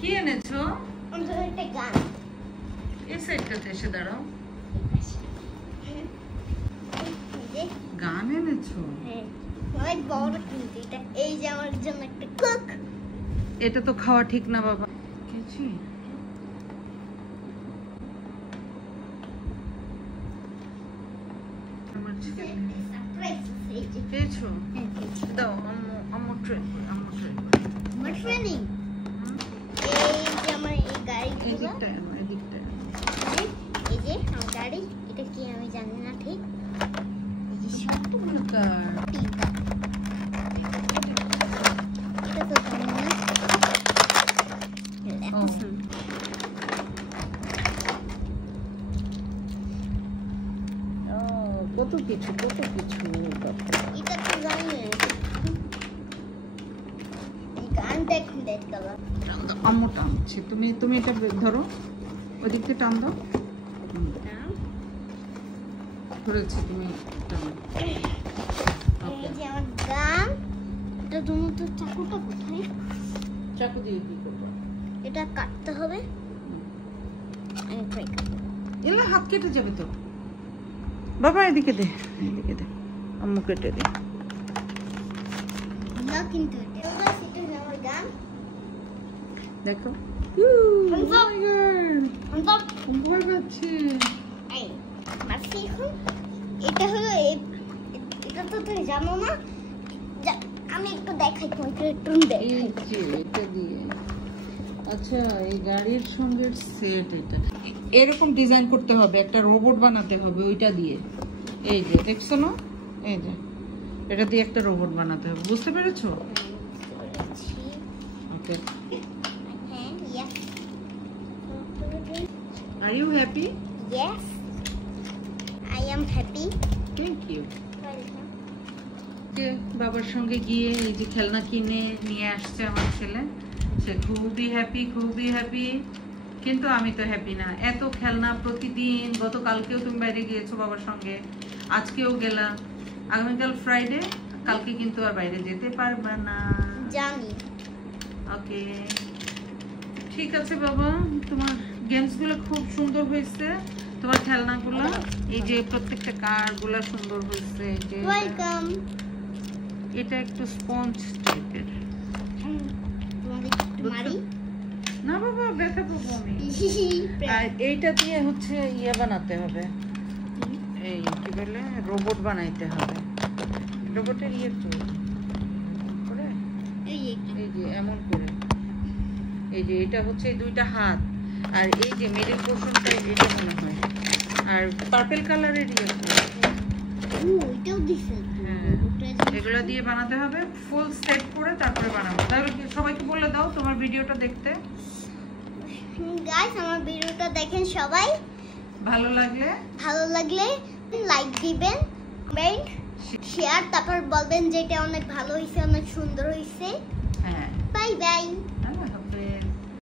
কি এনেছো? একটা গান। এই সাইডটাতে এসে দাঁড়াও। গান এনেছো? হ্যাঁ, অনেক বড় কিন্তু এটা। এই যে আমার জন্য একটা কুক। এটা তো খাওয়া ঠিক না বাবা। কিছু আমার ছেলে সারপ্রাইজ এই যে পেয়েছো? হ্যাঁ, পেয়েছি। দাও আম্মু ট্রাই করে। আমার ট্রেনিং। এই যে আমার এই গাড়িগুলো, এদিকটা এই যে আমার গাড়ি, এটা কি আমি জানি না ঠিক। এই যে কতগুলো কার? তিনটা। এটা তো জানি না। ও। কত কিছু এটা তো জানি না। এই গানটা এখন রেড কালার। আম্মু টানছে। তুমি এটা ধরো, ওই দিক থেকে টান দাও। ধরেছি, তুমি টানো। এই যে আমার গান। এটা দুটো চাকুটা কোথায়? চাকু দিয়ে কি করবো? এটা কাটতে হবে। আমি ট্রাই করব। এলা হাত কেটে যাবে তো বাবা। এদিকে দে আম্মু কেটে দে। না কিন্তু এটা আমার গান। দেখো Thumbs up. ভয় পাচ্ছে। এই মাসি এখন এটা হলো এটা তো তুমি জানো না। আমি একটু দেখাই তোমাকে, একটু এই দেখাই। যে এটা দিয়ে, আচ্ছা এই গাড়ির সঙ্গে সেট। এটা এরকম ডিজাইন করতে হবে, একটা রোবট বানাতে হবে ওইটা দিয়ে। এই যে দেখছো না, এই যে এটা দিয়ে একটা রোবট বানাতে হবে। বুঝতে পেরেছো? ওকে, হ্যাঁ, yes. Are you happy? Yes, I am happy. Thank you. বাবার সঙ্গে গিয়ে এই যে খেলনা কিনে নিয়ে আসছে আমার ছেলে। সে খুবই হ্যাপি। কিন্তু আমি তো হ্যাপি না। এত খেলনা প্রতিদিন। গতকালকেও তুমি বাইরে গিয়েছো বাবার সঙ্গে, আজকেও গেলা। আগামীকাল ফ্রাইডে, কালকে কিন্তু আর বাইরে যেতে পারবে না। জানি। ওকে, ঠিক আছে বাবা। তোমার গেমস গুলো খুব সুন্দর হয়েছে, তোমার খেলনাগুলো। এই যে প্রত্যেকটা কার গুলা সুন্দর হয়েছে। এই যে ওয়েলকাম। এটা একটু স্পঞ্জ টাইপের। তোমাকে একটু মারি। না বাবা, ব্যথা পাবো আমি। আর এইটা দিয়ে হচ্ছে ইয়ে বানাতে হবে, এই কি বলে, রোবট বানাইতে হবে। রোবটের ইয়ে তো করে এই এই যে এমন করে। এই যে এটা হচ্ছে এই দুইটা হাত, আর এই যে মিডল পোর্শনটা এটা মনে হয়। আর পার্পল কালারের ইয়ে এটাও দিছে। হ্যাঁ, এগুলো দিয়ে বানাতে হবে। ফুল সেট করে তারপরে বানাবো। তাহলে সবাইকে বলে দাও তোমার ভিডিওটা দেখতে। গাইস, আমার ভিডিওটা দেখেন সবাই। ভালো লাগলে লাইক দিবেন, কমেন্ট, শেয়ার, তারপর বলবেন যে এটা অনেক ভালো হয়েছে, অনেক সুন্দর হয়েছে। হ্যাঁ, বাই বাই।